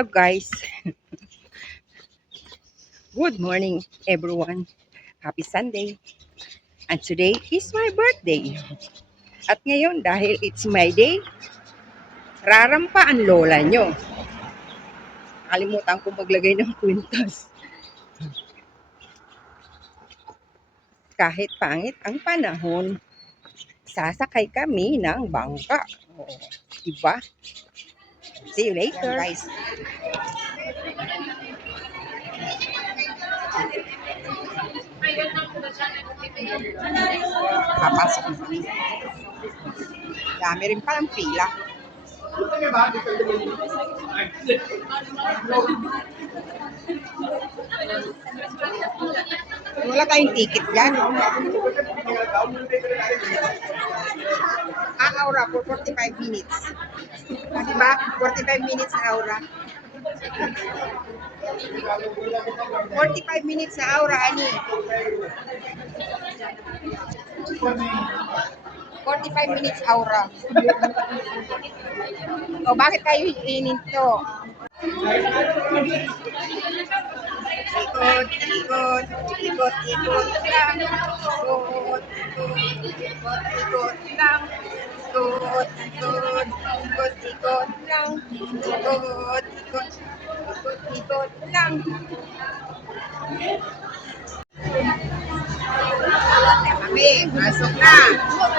Hello guys. Good morning everyone. Happy Sunday. And today is my birthday. At ngayon dahil it's my day, rarampa ang lola nyo. Kalimutan ko maglagay ng kwintas. Kahit pangit ang panahon, sasakay kami ng bangka. Oh, diba? See you later. Guys. Papasok na. Dami rin palang pila. Wala tayong ticket dyan. Aura for 45 minutes. Diba? 45 minutes na aura. 45 minutes na aura, ani. 45 minutes aura. O, bakit tayo ininto? Ikot, ikot, ikot, ikot lang. Ikot, ikot, ikot lang. Ikot, ikot, ikot, ikot lang. Ikot, ikot, ikot, ikot lang. Kami, masok na. Masok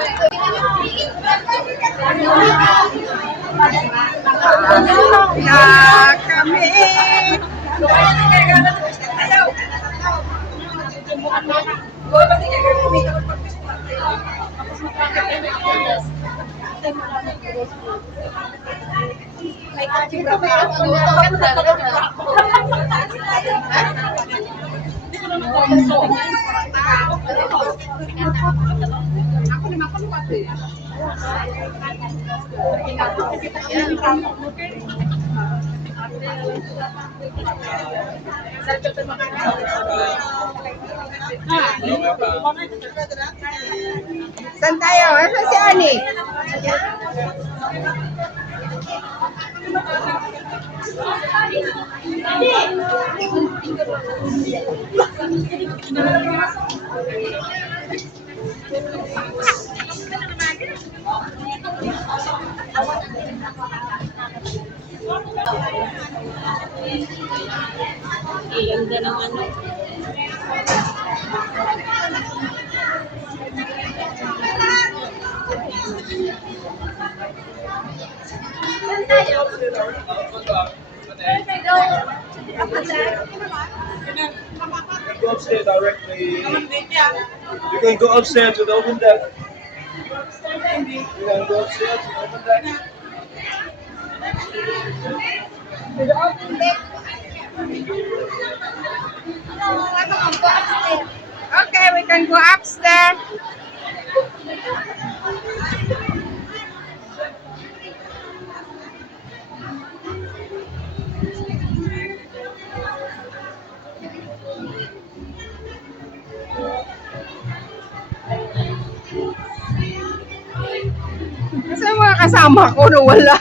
na kami. Saan tayo? Saan si Ani? Ganda ng ano. Go upstairs directly. You can go upstairs to the open deck. You can go upstairs to the open deck. To the open deck. Okay, we can go upstairs. Kasi mga kasama ko na wala.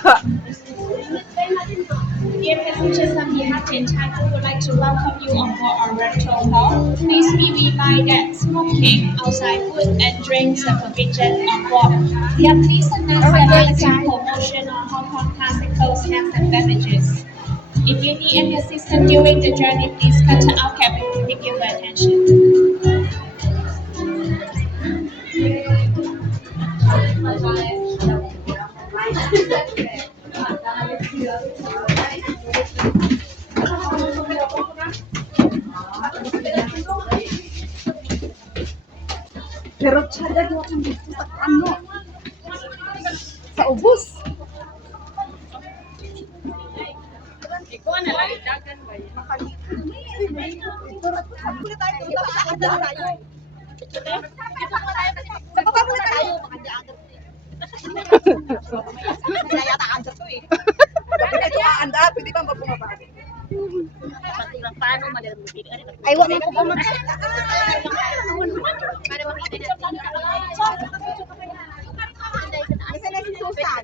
Dear passengers on behalf of China, would like to welcome you on board our rental hall. Please be reminded that smoking outside food and drinks are forbidden on board. We are pleased to announce the limited promotion on Hong Kong classical snacks and beverages. If you need any assistance during the journey, please contact our cabin to give your attention. Pero tsada daw akong dito sa ano? Sa ubos. Ikaw na lang, dagan ba yun? Pwede ba mabumaba? Paano madalong Ay, wala ko ba para makita natin. Kasi na si Susan.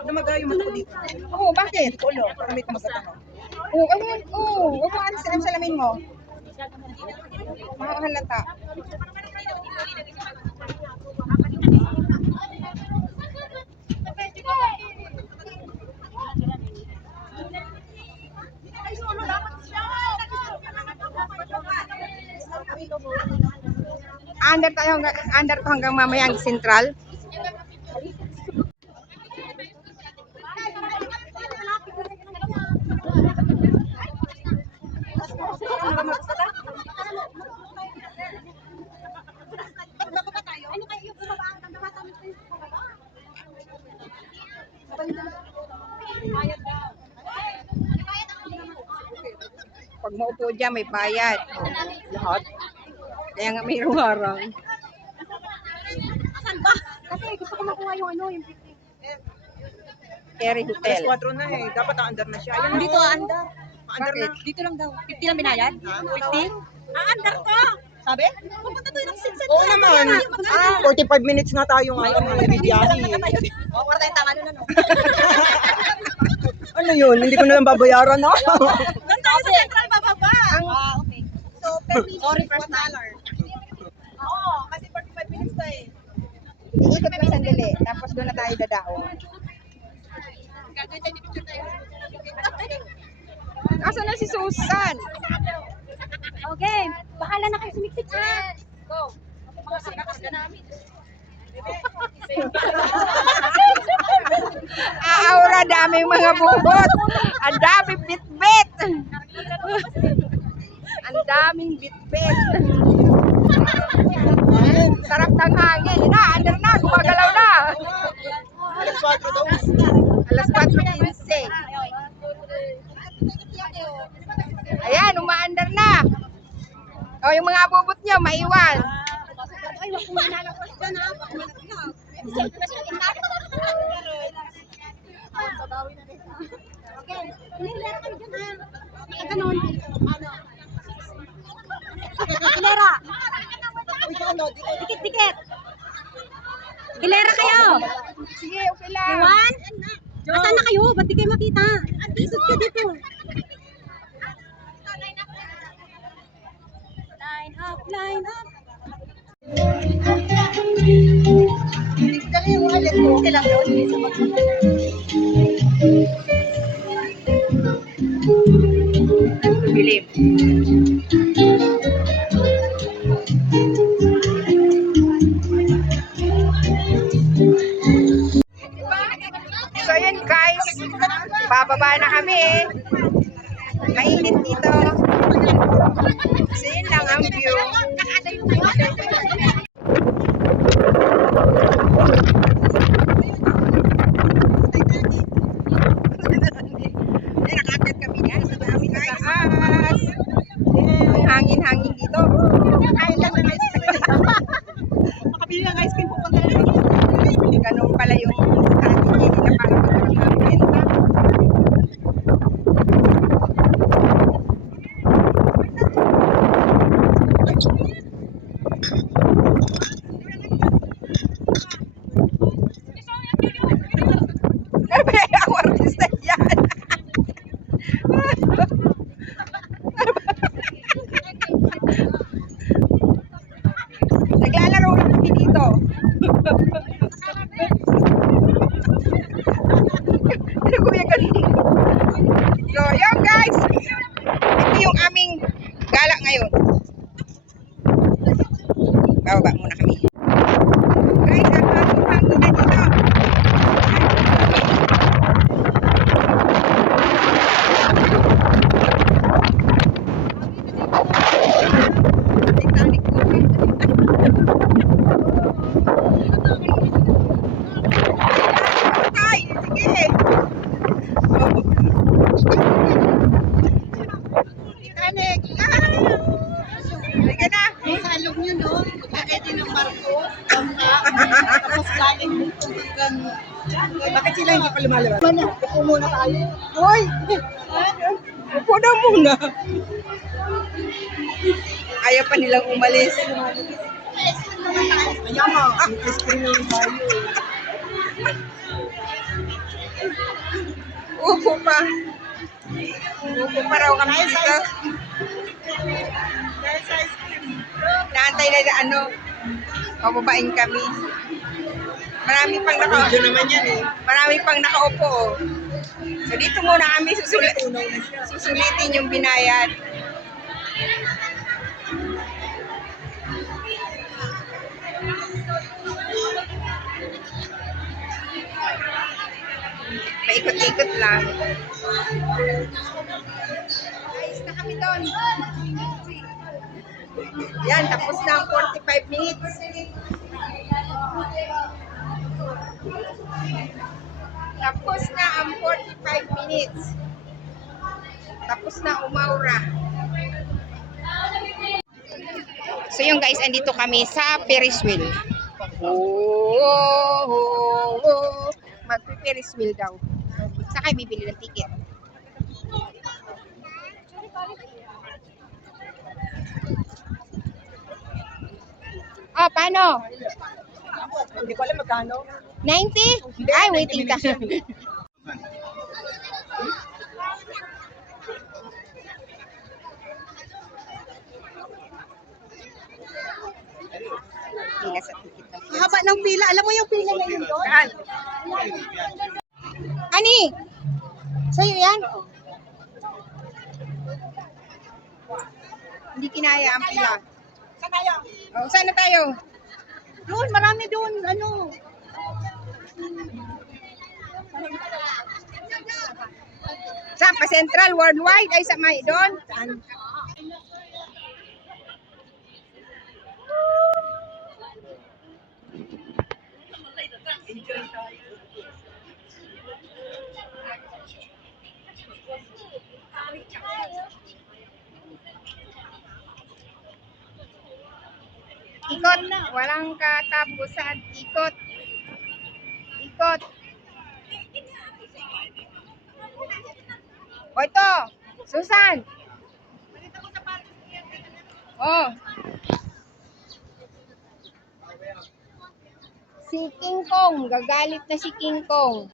Namagayo mo ako dito. Oo, bakit? Ulo, para may tumagatang. Oo, ayun. Oo, huwag mo alisin ang salamin mo. Makakalata. Under to hanggang mamayang Central. Pag maupo dyan, may bayad. Lahat. Kaya nga may harang. Saan ba? Kasi gusto ko makuha yung ano, yung Kerry Alas Hotel. 4 na eh. Dapat under na siya. Ayun, dito under. under na. Bakit? Dito lang daw. 50 lang binayad? 50? Under ko! Sabi? Pupunta tayo ng Sinset. Oo naman. 45 minutes na tayo ngayon. Bibiyahe. Oo, para tayong tangalo na, no? Ano yun? Hindi ko na lang babayaran, no? Doon tayo sa Central bababa. Okay. So, sorry, first dollar. Oo, kasi 45 minutes tayo eh. Ikot lang sandali. Tapos doon na tayo dadao. Gagawin tayo ni picture tayo. Asa na si Susan? Okay, bahala na kayo sumiksik ha. Go. Bakas ka namin. Aura, daming mga bubot. Ang daming bitbit. Ang daming bitbit. Sarap ng hangin. Na, under na, gumagalaw na. Alas 4 daw. Alas 4:15. Ayan, umaandar na. O, yung mga bubot nyo, maiwan. Ay, wag kong manalakos dyan ha. Okay, hilera kayo dyan ha. Ang ganon. Hilera. Dikit-dikit. Hilera kayo. Sige, okay lang. Iwan? Asan na kayo? Ba't di kayo makita? Isot ka dito. Line up, line up. Dali yung alis ko. Okay lang yun. Hindi sa Bilim. So yun guys, bababa na kami. Mainit dito. So yun lang ang view. Ay, nakakit kami dyan sa daming taas. Ang hangin-hangin dito. Kain lang ng ice cream. Makabili ng ice cream pupunta na lang. Ganun pala yung strategy nila para magkaroon ng benta. Sabi, ako artista yan. Naglalaro lang kami dito. Ano kuya ganun? So, yun guys. Ito yung aming gala ngayon. Bababa muna kami. Guys, ang hangin-hangin na dito. Titanic po. Ay, sige. Titanic. Sige na. Salog nyo, no? Pagkakete ng barko, tapos galing dito hanggang... Bakit sila hindi pa lumalabas? Upo muna tayo. Hoy! Upo na muna. Ayaw pa nilang umalis. Kaya nga, ice cream lang tayo. Upo pa. Upo pa raw kami dito. Naantay na ano, pababain kami. Marami pang marami pang nakaupo. Oh. So dito muna kami susulitin yung binayad. Paikot-ikot lang. Guys, na kami doon. Yan, tapos na ang 45 minutes. Tapos na ang 45 minutes. Tapos na umaura. So yung guys, andito kami sa Ferris wheel. Mag-Ferris wheel daw. Saan kayo bibili ng ticket? Oh, paano? Hindi ko alam magkano. 90? Ay, waiting ka. Pila sa ticket. Haba ng pila. Alam mo yung pila na yun doon? Saan? Ani? Sa'yo yan? Hindi kinaya ang pila. Saan tayo? Oh, saan na tayo? Doon, marami doon. Ano? Saan pa? Central, Worldwide? Ay, sa may doon? Ikot. Walang katapusan. Ikot. Ikot. O ito. Susan. Oh. Si King Kong. Gagalit na si King Kong.